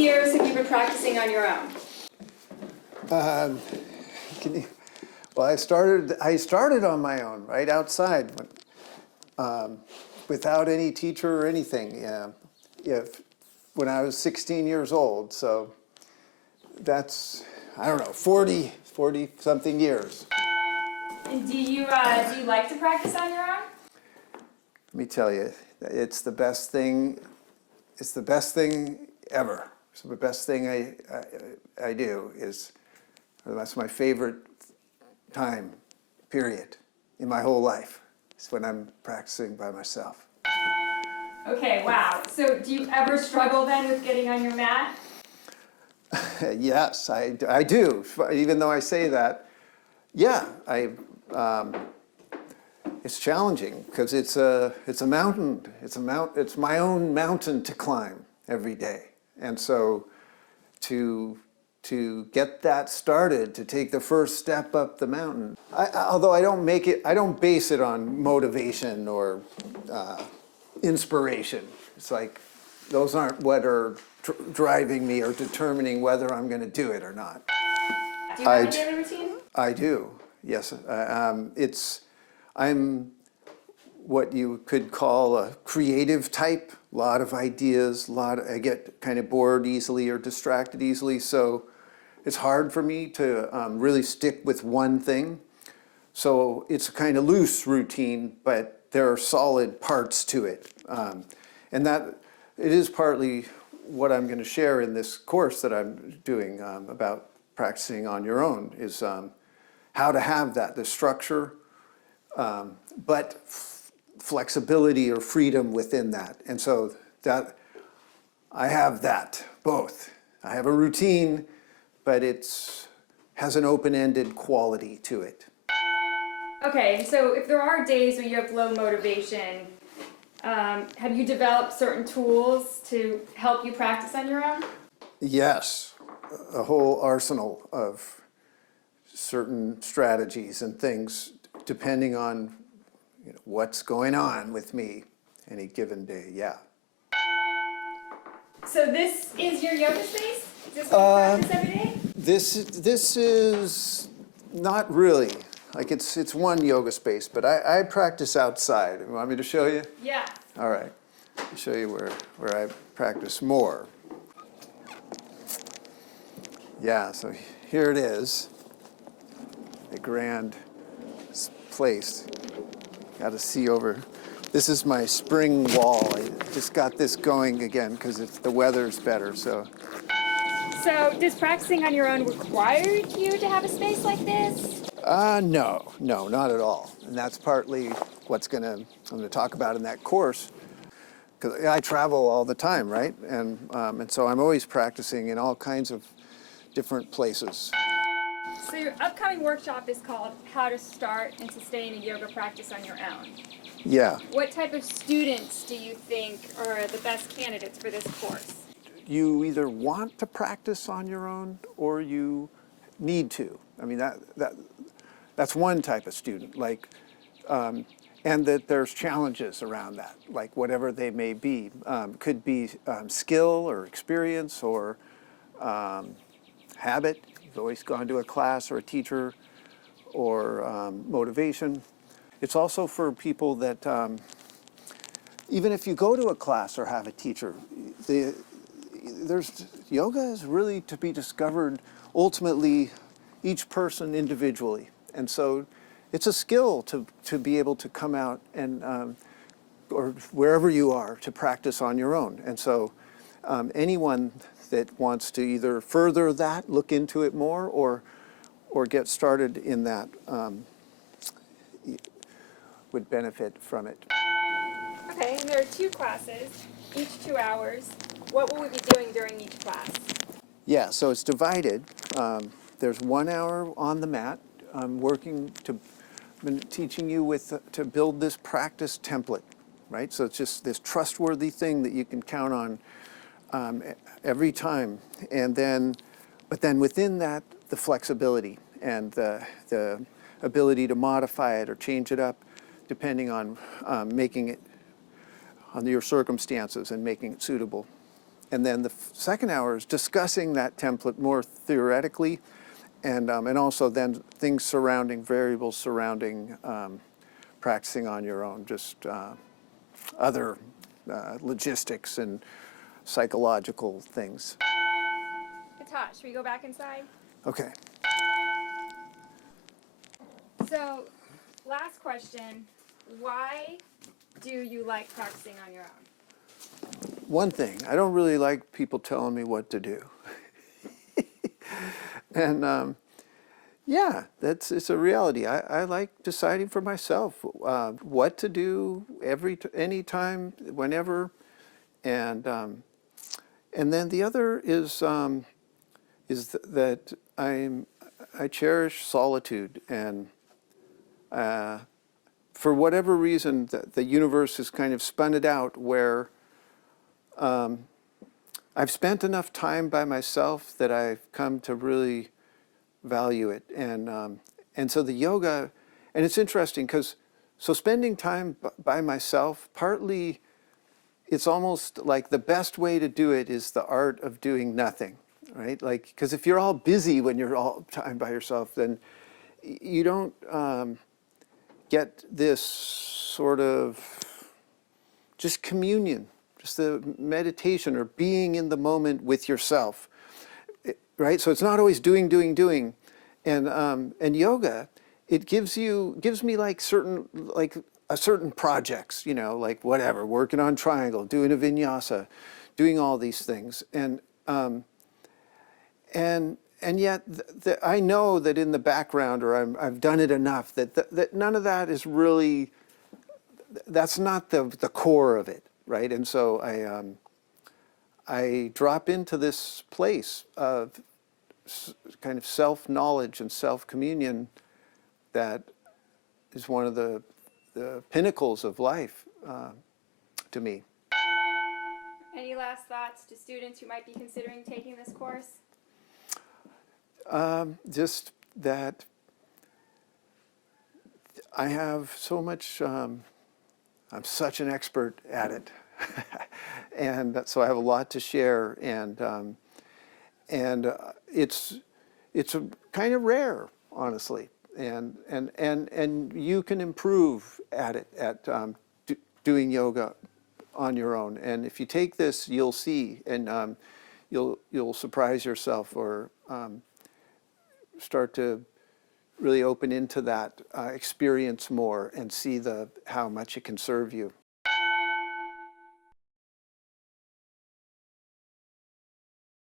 years have you been practicing on your own? Well, I started on my own, right outside, without any teacher or anything. When I was 16 years old, so that's, I don't know, 40 something years. And do you like to practice on your own? Let me tell you, it's the best thing. It's the best thing ever. So the best thing I do is, that's my favorite time, period, in my whole life. It's when I'm practicing by myself. Okay, wow. So do you ever struggle then with getting on your mat? Yes, I do. Even though I say that, yeah, it's challenging because it's a mountain. It's my own mountain to climb every day, and so to get that started, to take the first step up the mountain. Although I don't base it on motivation or inspiration. It's like those aren't what are driving me or determining whether I'm going to do it or not. Do you have a daily routine? I do. Yes, I'm what you could call a creative type. A lot of ideas. I get kind of bored easily or distracted easily. So it's hard for me to really stick with one thing. So it's a kind of loose routine, but there are solid parts to it. And that it is partly what I'm going to share in this course that I'm doing about practicing on your own is how to have the structure, but flexibility or freedom within that. And so that I have that both. I have a routine, but has an open-ended quality to it. Okay, and so if there are days where you have low motivation, have you developed certain tools to help you practice on your own? Yes, a whole arsenal of certain strategies and things depending on what's going on with me any given day, yeah. So this is your yoga space? Is this what you practice every day? This is not really. Like it's one yoga space, but I practice outside. You want me to show you? Yeah. All right. I'll show you where I practice more. Yeah, so here it is. The grand place. Got to see over. This is my spring wall. I just got this going again because the weather's better. So does practicing on your own require you to have a space like this? No, not at all. And that's partly what I'm going to talk about in that course. Because I travel all the time, right? And so I'm always practicing in all kinds of different places. So your upcoming workshop is called How to Start and Sustain a Yoga Practice on Your Own. Yeah. What type of students do you think are the best candidates for this course? You either want to practice on your own or you need to. I mean, that's one type of student. Like, and that there's challenges around that, like whatever they may be. Could be skill or experience or habit. You've always gone to a class or a teacher, or motivation. It's also for people that, even if you go to a class or have a teacher, yoga is really to be discovered ultimately each person individually. And so it's a skill to be able to come out and, or wherever you are, to practice on your own. And so anyone that wants to either further that, look into it more, or get started in that would benefit from it. Okay, and there are 2 classes, each 2 hours. What will we be doing during each class? Yeah, so it's divided. There's 1 hour on the mat. I'm teaching you to build this practice template, right? So it's just this trustworthy thing that you can count on every time. But then within that, the flexibility and the ability to modify it or change it up depending on making it on your circumstances and making it suitable. And then the second hour is discussing that template more theoretically, and also then things surrounding, variables surrounding practicing on your own, just other logistics and psychological things. Katash, should we go back inside? Okay. So, last question. Why do you like practicing on your own? One thing, I don't really like people telling me what to do. And yeah, it's a reality. I like deciding for myself what to do anytime, whenever, and then the other is that I cherish solitude, and for whatever reason, the universe has kind of spun it out where I've spent enough time by myself that I've come to really value it, and so the yoga, and it's interesting because spending time by myself, partly it's almost like the best way to do it is the art of doing nothing, right? Like, because if you're all busy when you're all time by yourself, then you don't get this sort of just communion, just the meditation or being in the moment with yourself, right? So it's not always doing, and yoga, it gives me like certain projects, like whatever, working on triangle, doing a vinyasa, doing all these things, and yet I know that in the background, or I've done it enough that none of that is really, that's not the core of it, right? And so I drop into this place of kind of self-knowledge and self-communion that is one of the pinnacles of life to me. Any last thoughts to students who might be considering taking this course? Just that I have so much, I'm such an expert at it. And so I have a lot to share, and it's a kind of rare, honestly, and you can improve at it, at doing yoga on your own. And if you take this, you'll see, and you'll surprise yourself, or start to really open into that experience more and see how much it can serve you.